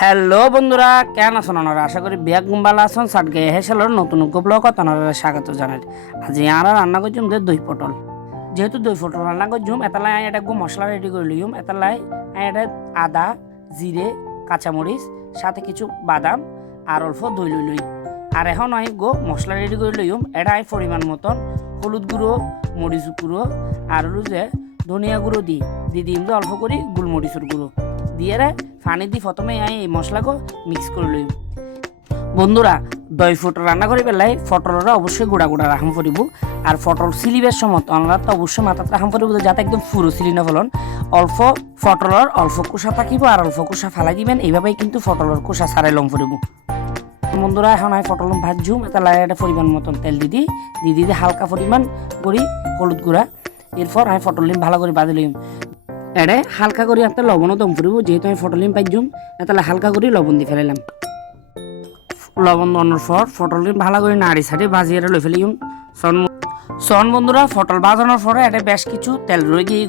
Hello বন্ধুরা, কেন আছেন আপনারা? আশা করি ব্যাগ গুম্বালা আছেন। সাত গায়ে হেসেলর নতুন ব্লগ আপনারা স্বাগত জানাই। আজ আমরা রান্না করছুম যে দই পটল। যেহেতু দই পটল রান্না করছুম, এতালাই এটা মশলা রেডি করে লইম। এতালাই এটা আদা, জিরে, কাঁচামরিচ, সাথে কিছু বাদাম আর অল্প দই লই। আর এখন মশলা রেডি করে লইম। এটা পরিমাণ মতন হলুদ গুঁড়ো, মরিচ গুঁড়ো আর হলো যে ধনিয়া গুঁড়ো দিম যে অল্প করে গোলমরিচের গুঁড়ো দিয়ে পানি দিয়ে প্রথমে এই মশলাকে মিক্স করে লইম। বন্ধুরা, দই পটল রান্না করে পেলাই পটলরা অবশ্যই গুঁড়া গুঁড়া রাখাম পড়ব। আর পটল সিলিবের সময় আমরা তো অবশ্যই মাথাতে রাখাম পড়ব যাতে একদম পুরো সিলি না ফেলন। অল্প পটলের অল্প কোষা থাকিব আর অল্প কোষা ফেলাই দিবেন। এইভাবেই কিন্তু পটলের কোষা ছাড়াই লম পড়ব। বন্ধুরা, এখন পটল ভাজুম। এটা একটা পরিমাণ মতন তেল দিয়ে হালকা পরিমাণ করি হলুদ গুঁড়া। এরপর পটল ভালো করে বাজি লইম। এড়ে হালকা করে একটা লবণও দম ফুরিব। যেহেতু আমি ফটলিম পাইজুম, তাহলে হালকা করে লবণ দিয়ে ফেলাইলাম। লবণ দনের পর ফটলিম ভালো করে নাড়ি ছাড়ি ভাজিয়ে লই ফেলিম। সন বন্ধুরা, ফটল ভাজানোর পরে এটা বেশ কিছু তেল রয়ে গিয়ে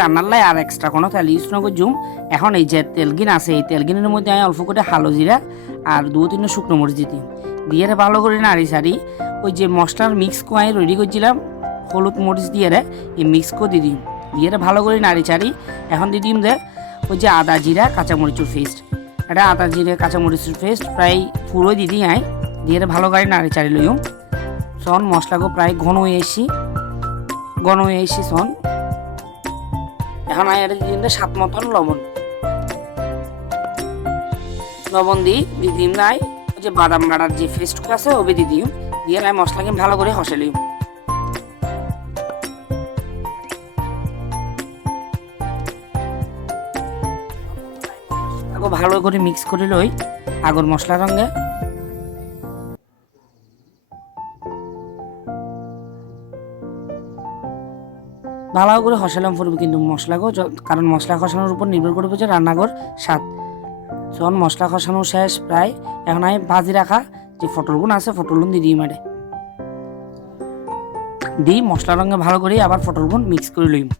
রান্নার লাই আর এক্সট্রা কোনো তেল ইউজ না করছুম। এখন এই যে তেলগিন আছে, এই তেলগিনের মধ্যে আমি অল্প করে হালো জিরা আর 2-3 শুকনো মরিচ দিয়ে ভালো করে নাড়ি ছাড়ি ওই যে মশলার মিক্স করে রেডি করছিলাম হলুদ মরিচ দিয়ে এই মিক্স করে দিই ভালো করে নাড়ি চাড়ি। এখন দিম যে ওই যে আদা জিরা কাঁচামরিচের পেস্ট। এটা আদা জিরা কাঁচামরিচের পেস্ট প্রায় পুরো দিয়ে ভালো করে নাড়ি চাড়ি লইম। সন মশলাকে প্রায় ঘন হয়ে এসি সন। এখন দিম স্বাদ মতন লবণ দিম নাই ওই যে বাদাম বাড়ার যে পেস্ট আছে ওবে দিম দিয়ে মশলাকে ভালো করে হসে লইম। ভালো করে মিক্স করে লই আগর মশলার সঙ্গে। ভালো করে হসালাম পড়বে কিন্তু মশলাকেও, কারণ মশলা কষানোর উপর নির্ভর করবে যে রান্নাঘর স্বাদ। যখন মশলা কষানো শেষ প্রায়, এখন আমি ভাজি রাখা যে পটলগুন আছে পটলগুন দিই মশলার সঙ্গে ভালো করে আবার পটলগুন মিক্স করে লইম।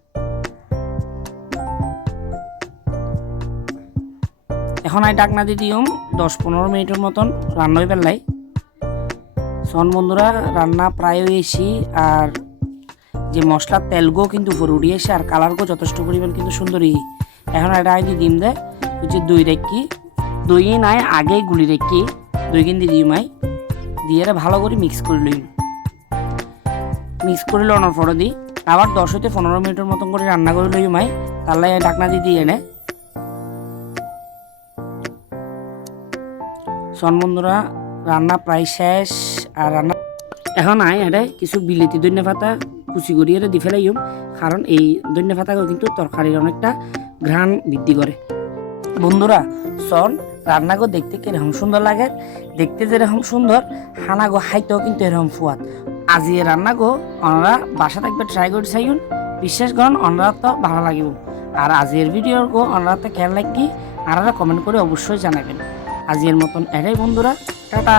এখন ডাকনা দিয়ে দিম 10-15 মিনিটের মতন রান্না হয়ে পেলাই। সন বন্ধুরা, রান্না প্রায় হয়েছি। আর যে মশলার তেলগো কিন্তু উপরে উঠিয়ে এসে আর কালারগো যথেষ্ট পরিমাণ কিন্তু সুন্দরই। এখন এটা দিয়ে দিম ওই যে দই নাই আগেই গুলি রেখি দই কিন দিয়ে ভালো করে মিক্স করে লইম। মিক্স করে লওয়ার পরে আবার 10-15 মিনিটের মতন করে রান্না করে লইম। তাহলে ডাকনা দিয়ে এনে সন বন্ধুরা, রান্না প্রায় শেষ। আর রান্না এখন এটা কিছু বিলেতি ধনিয়া পাতা কুচি করিয়ে দিয়ে ফেলাইম, কারণ এই ধনিয়া পাতাকে কিন্তু তরকারির অনেকটা ঘ্রাণ বৃদ্ধি করে। বন্ধুরা, সন রান্নাগো দেখতে কিরকম সুন্দর লাগে, দেখতে যেরকম সুন্দর হানাগো হাইতেও কিন্তু এরকম ফুয়াদ। আজি রান্নাগো ওনারা বাসা থাকবে ট্রাই করে চাইন, বিশ্বাস করেন ওনারা তো ভালো লাগিব। আর আজির ভিডিওর ওনারা তো কেন লাগি আর কমেন্ট করে অবশ্যই জানাবেন। আজকের মতন এটাই বন্ধুরা, টাটা।